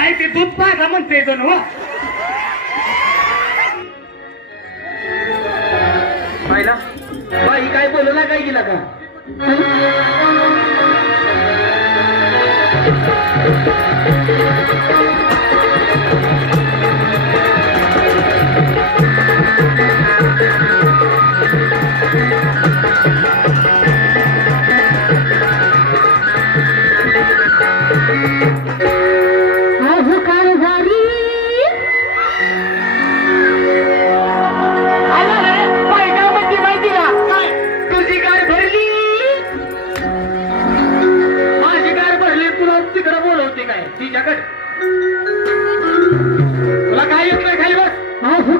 काय ते दूध पाहा म्हणते दोन हो. पाहिला? बाई काय बोलू ना काय गेला का अहो तिकडे बोलवते काय? तिच्याकडे. तुला काय येत नाही खाली बस. अहो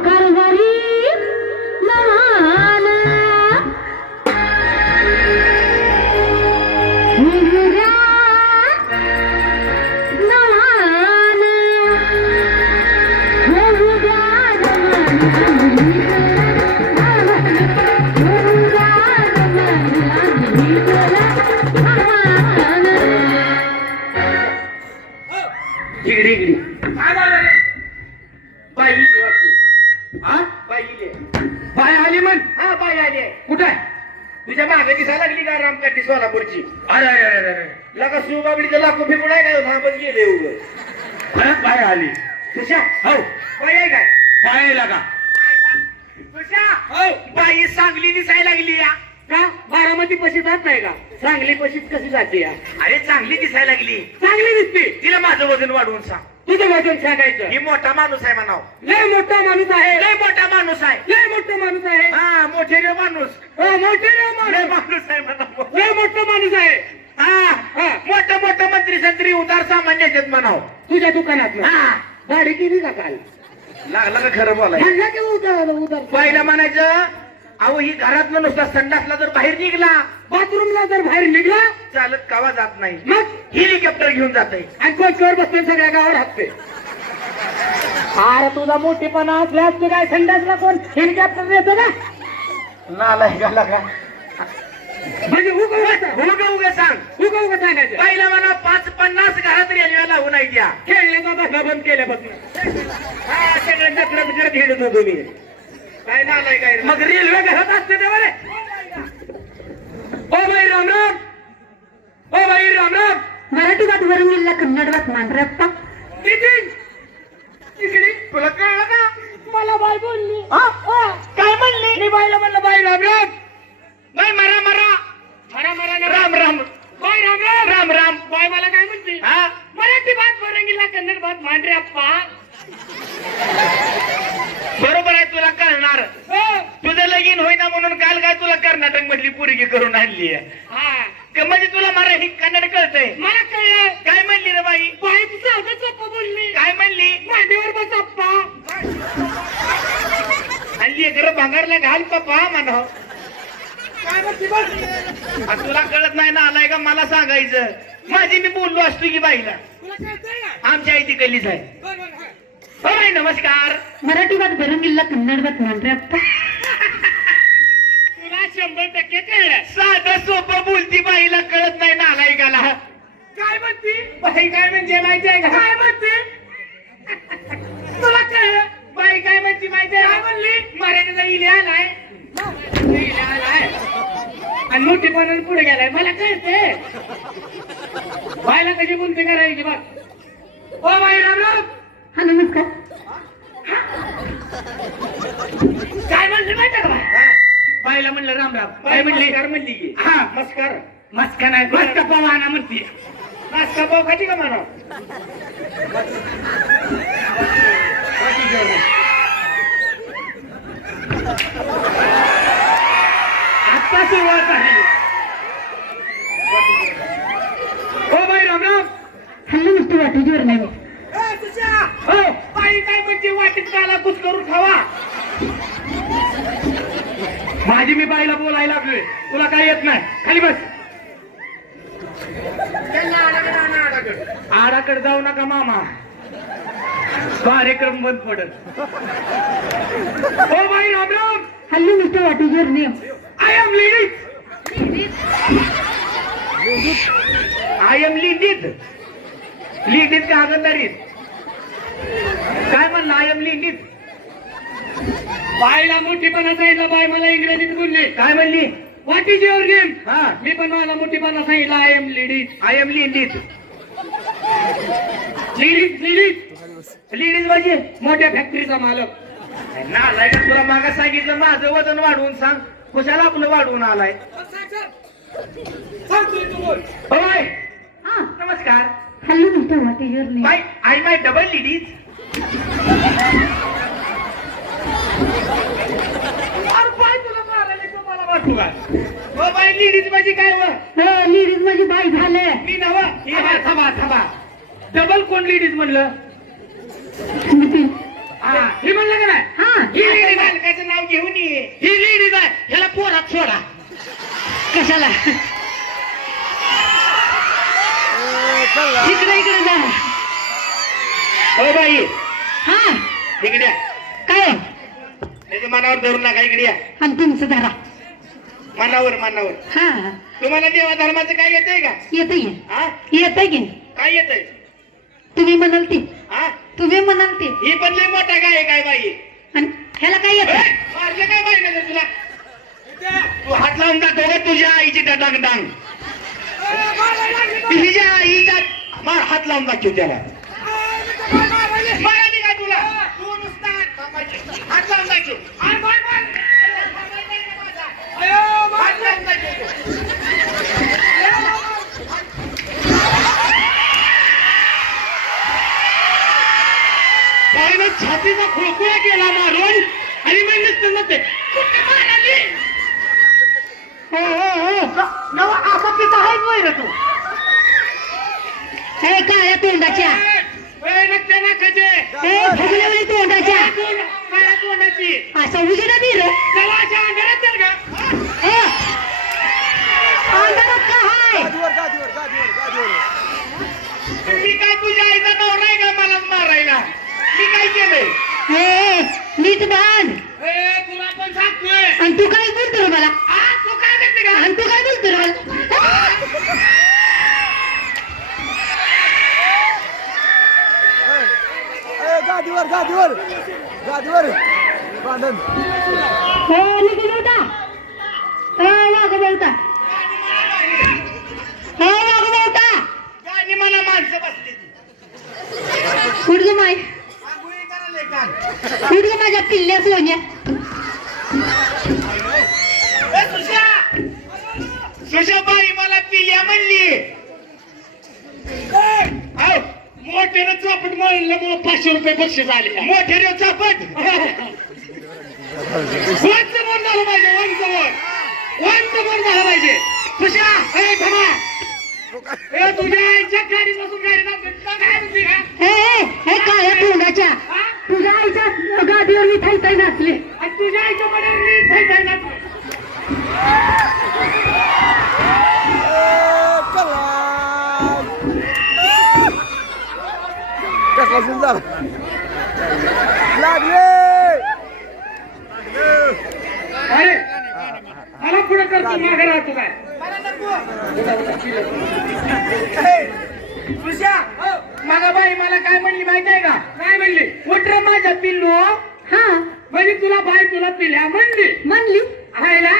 बाई चांगली दिसायला लागली या. का? बारामती पशी जात नाही का? सांगली पशीत कशी जाते या? अरे चांगली दिसायला लागली. चांगली दिसते. तिला माझं वजन वाढवून सांग. तुझं वजन सांगायचं. ही मोठा माणूस आहे म्हणाव. लय मोठा माणूस आहे. लय मोठा माणूस आहे. लय मोठा माणूस आहे. हा मोठे रे माणूस. हो, मोठे रे लय माणूस माणूस आहे म्हणाव. लय मोठा माणूस आहे. हा हा. मोठं मोठं मंत्री संत्री उदार सामान्य आहेत म्हणाव. तुझ्या दुकानात हा. गाडी केली का काल? लागला का खरं बोलाय म्हणला की पहिला म्हणायचं अहो ही घरात नुसता संडासला जर बाहेर निघला बाथरूमला जर बाहेर निघला चालत कावा जात नाही? मग? हेलिकॉप्टर घेऊन जाते आणि कोचवर बसतो सगळ्या गावावर हाकते अरे तुझा मोठेपणा असल्यास ते काय संडासला कोण? हेलिकॉप्टर देतो का नालाय गाला का? सांग सांगायचं पहिला म्हणा पाच पन्नास घरात रेल्वे लावून आहे त्या. खेळण्याचा धंदा बंद केल्यापासून हा सगळं जत्रा बित्र खेळत होतो मी. काय नालाय काय? मग रेल्वे घरात असते ते बरे. ओ बाई रामराम ओ बाई रामराम मराठी बातवरून जिल्हा कन्नड बातमान रप्पा नितीन इकडे. तुला कळलं का? मला बाई बोलली म्हणले मी बाईला म्हणलं बाई रामराम बाय मरा मरा मरा मरा ना राम राम बाई रामराम राम राम बाई मला काय म्हणते हा मराठी बात बरंगीला कन्नड बात मांडरे अप्पा बरोबर आहे तुला कळणार हो. तुझं लगीन होईना म्हणून काल काय तुला कर्नाटक मधली पोरगी करून आणली हा म्हणजे तुला मराठी कन्नड कळतंय मला कळलं काय म्हणली रे बाई बाई तू साधं सोपं बोलली काय म्हणली मांडीवर बस अप्पा आणि लेकर भांगारला घाल पप्पा म्हणा. काय म्हणते बघ. तुला कळत नाही ना आलाय का? मला सांगायचं. माझी मी बोललो असतो की बाईला. तुला कळतंय ना आमच्या आई तिकडलीच आहे. बरं, बरं, हा. नमस्कार. मराठी बातवरून जिल्हा कन्नड रप्पा तुला शंभर टक्के कळलं. साधं सोपं बोलती बाईला कळत नाही ना आलाय गाला काय म्हणती? बाई काय म्हणजे माहिती आहे का? बाईला म्हणलं राम राम. बाई म्हणली? कर म्हणली की? हा. मस्कार. मस्का नाही मस्का पवाना म्हणते. नाश्ता पाव खाती का म्हणा आता सुरुवात आहे. हो बाई राम राम. हॅलो मिस्टर वाटेजीवर नाही. हो. बाई काय म्हणजे वाटीत काला कुस करून खावा. माझी मी बाईला बोलायला लागलोय. तुला काय येत नाही? खाली बस. आडाकडे जाऊ नका मामा. कार्यक्रम बंद पडत हो बाई Ram Ram hello mister वाटेजीवर name I am leading I am लिडित लिडित कागदरीत काय म्हणला आय एम लिहिलीत बायला मोठीपणा सांगितला बाय मला इंग्रजीत बोलली. काय म्हणली? व्हॉट इज युअर गेम हा. मी पण मला मोठीपणा सांगितला I am ladies I am लिहिलीत ladies ladies ladies म्हणजे मोठ्या फॅक्टरीचा मालक. नालाय का तुला मागा सांगितलं माझं वजन वाढवून सांग. कशाला आपलं वाढवून आलाय? होय. हा. नमस्कार. Hello mister what is your name my I my double ladies अरे बाय तुला मारायला हो बाय लेडीज म्हणजे काय व लेडीज माझी बाई झाले. मी नवा थांबा थांबा थांबा. डबल कोण लेडीज म्हणलं? हा हे म्हणलं का नाही? हा. लेडीज आहे. बालकाचं नाव घेऊन ये. ही लेडीज आहे. ह्याला पोरात सोडा. कशाला? इकडे इकडे जा. हो बाई. हा. इकडे. काय? त्याच्या मनावर धरून नका. इकडे या. आणि तुमचं धरा. मनावर मनावर. हा. तुम्हाला देवा धर्माचं काय येतंय का? येत हा? येत की? काय येतंय? तुम्ही म्हणाल ती. हा? तुम्ही म्हणाल ती. ही पण लय मोठा काय आहे काय बाई? आणि ह्याला काय येत ए, मारलं काय बाई नाही तुला? तू हात लावून दाखव का तुझ्या आईची डांग डांग तिच्या आईचा मार हात लावून दाखव त्याला. मारायली का तुला? तू नुसता. हात लावून दाखव हात मार, मार. हात लावून दाखव. त्याने छातीचा खोकुळा केला मारून आणि मग नुसतं म्हणते, "कुठे माराली?" हो हो हो नवा असा पिता आहेच वय रे तू काळ्या तोंडाच्या ए, फुगल्यावरी तोंडाच्या काय तोंड- काय तोंडाची? असं उजेडा अशा अंधारात का हाय मी काय तुझ्या आईचा नवरा आहे का मला मारायला मी काय केलंय हे नीट बांध ए, तुला पण सांगतोय. आणि तू काय बोलतो रे मला तू काय करते का? आणि तू काय बोलतो रे मला गादीवर गादीवर गादीवर. बांधन हो निघून होता हो वाघ बोलता. हो वाघ बोलता. गाणी मला माणसं बसली. उठ ग माय आंघोळी करायला काम उठ ग माझ्या पिल्ल्या सोन्या? ए, सुशा. सुशाबाई मला पिल्या म्हणली. मोठ्यानं चौपट म्हणल्यामुळे पाचशे रुपये बक्षीस आले. मोठे रे चापट? वंच बोल झालं पाहिजे वंच बोल झालं पाहिजे. तुझ्या ए थांबा. ए तुझ्या आईच्या गाडी बसून गाडी लावते काय हे हे, हे हा? तुझ्या आईच्या गादीवर मी थाईताई नाचले. आणि तुझ्या आईच्या मध्ये मी थाई थाई नाचतो. कसला सीन झाला लागले. अरे मला पुढे करतो मागे राहतो काय. सुशा मला बाई मला काय म्हणली माहीत आहे का? काय म्हणली? उठर माझ्या पिल्लू हा? म्हणजे तुला बाई तुला पिल्या म्हणली. म्हणली. आहे ना?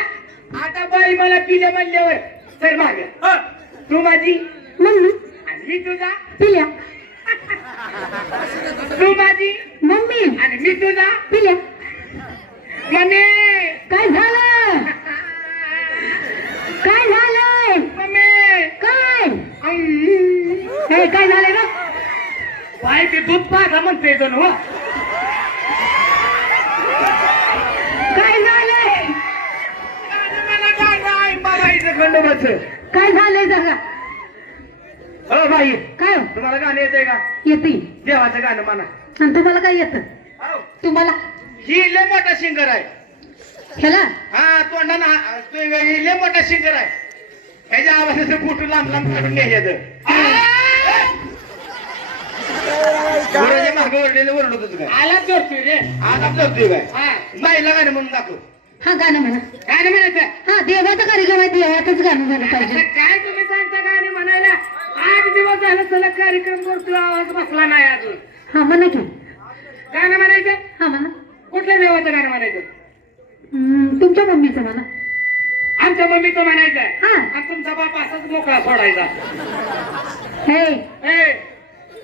आता बाई मला पिल्या म्हणल्यावर चल मागे. हं. तू माझी. मम्मी आणि मी तुझा? पिल्या तू माझी मम्मी आणि मी तुझा पिल्या मम्मी. काय झालं? काय झालंय मम्मी. काय. हे काय झालंय ना बाई ते दूध पाहा म्हणते दोन हो. काय झालंय? मला गाणं आहे बाबाईचं खंडोबाचं. काय झालंय जगा हो बाई काय हो? तुम्हाला गाणं येतंय का? येते देवाचं गाणं म्हणा. आणि तुम्हाला काय येतं? हो. तुम्हाला? ही लय मोठा सिंगर आहे. ह्याला? हा तोंडाना तो ही लय मोठा सिंगर आहे. ह्याच्या आवाजाचं फोटो लांब लांब काढून मागे ओरडत होतं काय? जोडतोय रे. आज आपलं होतोय काय? हा. बाईला गाणं म्हणून दाखव. हा गाणं म्हणा. नाही म्हणायचं? हा देवाचं कार्यक्रम आहे देवाचंच गाणं झालं पाहिजे. काय तुम्ही सांगता गाणे म्हणायला? कार्यक्रम करतो आवाज बसला नाही अजून. हा म्हणा की. गाणं म्हणायचं? हा म्हणा. कुठल्या देवाचं गाणं म्हणायचं? हम्म, तुमच्या मम्मीचं म्हणा. आमच्या मम्मीचं म्हणायचं. हा. आणि तुमचा बाप असाच मोकळा सोडायचा. हे. ए,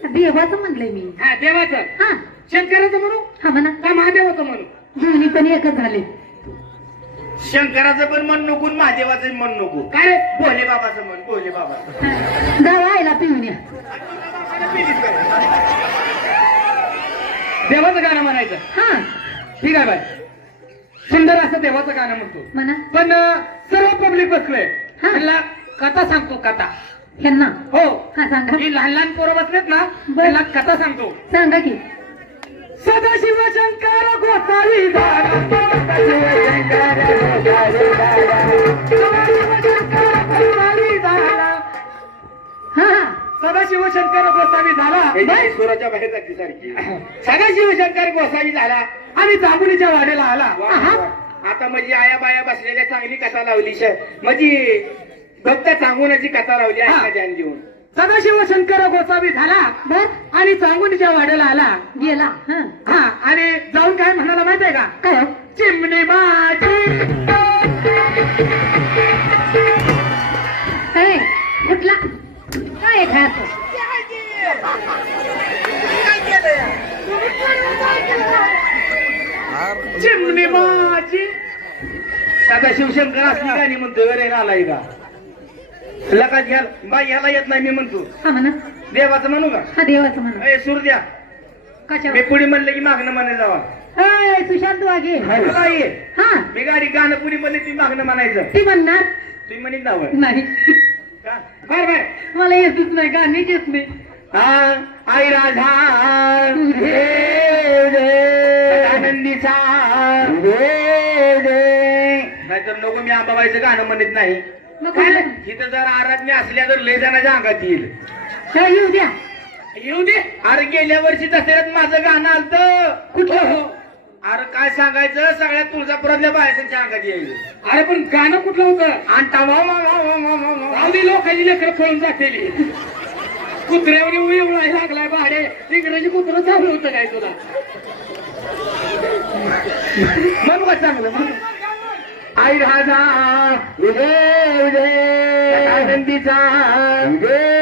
देवाचं म्हणलंय मी. हा देवाचं. हा. शंकराचं म्हणू? हा म्हणा. का महादेवाचं म्हणू? दोन्ही पण एकच झाले. शंकराचं पण मन नको महादेवाचं मन नको. काय रे? भोले बाबाचं मन भोले बाबा आईला पिऊन या. देवाचं गाणं म्हणायचं. हा. ठीक आहे बाय सुंदर असं देवाचं गाणं म्हणतो. म्हणा. पण अं, सर्व पब्लिक बसलोय. हा. त्यांना कथा सांगतो कथा. ह्यांना हो. हा सांगा. ही लहान लहान पोरं बसलेत ना बर. कथा सांगतो. सांगा की. सदाशिव शंकर गोसावी. सदाशिव शंकर सदाशिव शंकर गोसावी झाला. हे सुराच्या बाहेर जाते सारखी सदाशिव शंकर गोसावी झाला आणि जांभुलीच्या वाड्याला आला. आता म्हणजे आया बाया बसलेल्या चांगली कथा लावली म्हणजे भक्त सांगूनाची कथा लावली हा. आहे ध्यान देऊन सदाशिव शंकर गोसावी झाला आणि चांगुलीच्या वाड्याला आला. गेला. हा. आणि जाऊन काय म्हणाला माहितीये का? काय? चिमणी माझी. काय कुठला चिमणी माझी सदा शिवशंकर असली गाणी म्हणतो रे आलाय का? लका घ्या बाई ह्याला येत नाही मी म्हणतो. हा म्हणा. देवाचं म्हणू का? हा देवाचं म्हणा. ए सूर द्या. मी पुढे म्हणलं की मागणं म्हणायला जावा. सुशांत वाघे. हा. मी गाडी गाणं पुढे म्हणले तुम्ही मागणं म्हणायचं. ती म्हणणार? तुम्ही म्हणत जावं. नाही. का? बर बर. मला येतच नाही गाणीच येत नाही हा आई राधा आनंदीचा नाहीतर नको मी आंबाबाईचं गाणं म्हणत नाही. मग काय? इथं जर आराधने असल्या तर लय जणांच्या अंगात येईल. येऊ द्या. येऊ दे. अरे गेल्या वर्षी दसऱ्यात माझं गाणं आलतं. कुठलं? हो. अरे काय सांगायचं? सगळ्या तुळजापुरातल्या बायकांच्या अंगात येईल. अरे पण गाणं कुठलं होतं? आणि टावा वा वा वा वा वा वा. गावली लोकांची लेकर कळून जातेली. कुत्र्यावर एवढा लागलाय भाडे. इंग्रजी कुत्र चालू होतं काय तुला? म्हणू का चांगलं? म्हणू. आई राजा उदे उदे आनंदीचा उदे